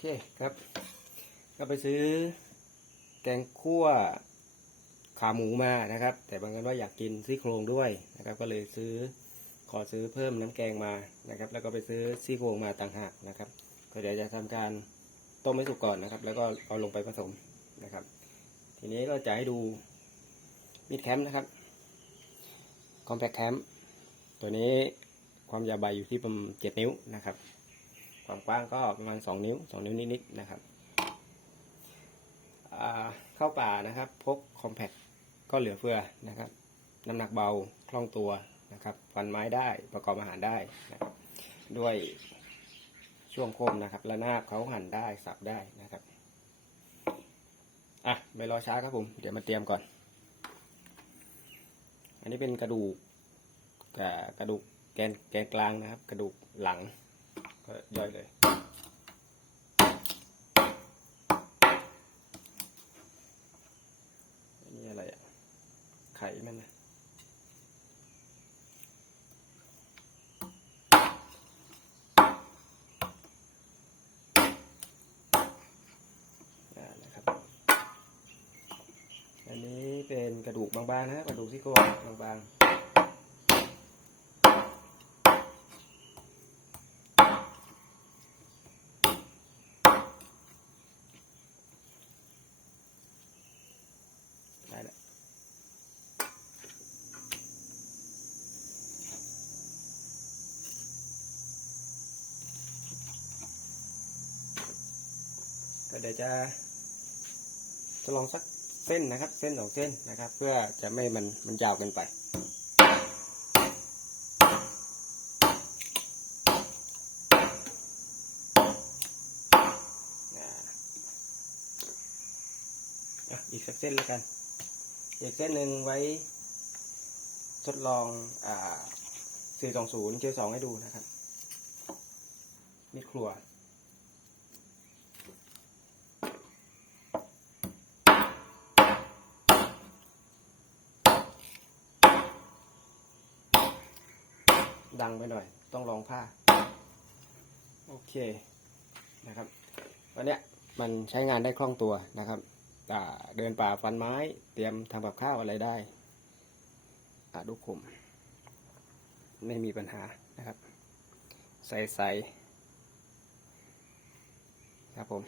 เคครับ ก็ไปซื้อ แกงคั่วขาหมูมานะครับ แต่บางคนว่าอยากกินซี่โครงด้วยนะครับ ก็เลยซื้อขอซื้อเพิ่มน้ำแกงมานะครับ แล้วก็ไปซื้อซี่โครงมาต่างหากนะครับก็เดี๋ยวจะทำการต้มให้สุกก่อนนะครับ แล้วก็เอาลงไปผสมนะครับ ทีนี้ก็จะให้ดูมีดแคมป์นะครับ compact cam ตัวนี้ความยาวใบอยู่ที่ประมาณเจ็ดนิ้วนะครับ ความกว้างก็ประมาณสองนิ้วสองนิ้วนิดๆนะครับเข้าป่านะครับพก compact ก็เหลือเฟือนะครับ น้ำหนักเบาคล่องตัวนะครับฟันไม้ได้ประกอบอาหารได้นะครับด้วยช่วงคมนะครับและหน้าบเขาหั่นได้สับได้นะครับอะไม่รอช้าครับผม เดี๋ยวมาเตรียมก่อน อันนี้เป็นกระดูกกับกระดูกแกนแกนกลางนะครับ กระดูกหลัง ก็ย่อยเลยนนี้อะไรอะไข่มันนะอ่านะครับอันนี้เป็นกระดูกบางๆนะกระดูกซี่โครงบางๆ ก็เดี๋ยวจะจะลองสักเส้นนะครับ เส้นสองเส้นนะครับ เพื่อจะไม่มันมันยาวเกินไปอีกสักเส้นแล้วกัน อีกเส้นหนึ่งไว้ทดลองอ่าสี่สองศูนย์เจสองให้ดูนะครับ มีดครัว ดังไปหน่อย ต้องลองผ้า โอเคนะครับวันนี้มันใช้งานได้คล่องตัวนะครับอ่าเดินป่าฟันไม้ เตรียมทำกับข้าวอะไรได้อาดูขุม ไม่มีปัญหานะครับ ใส่ใส่ครับผม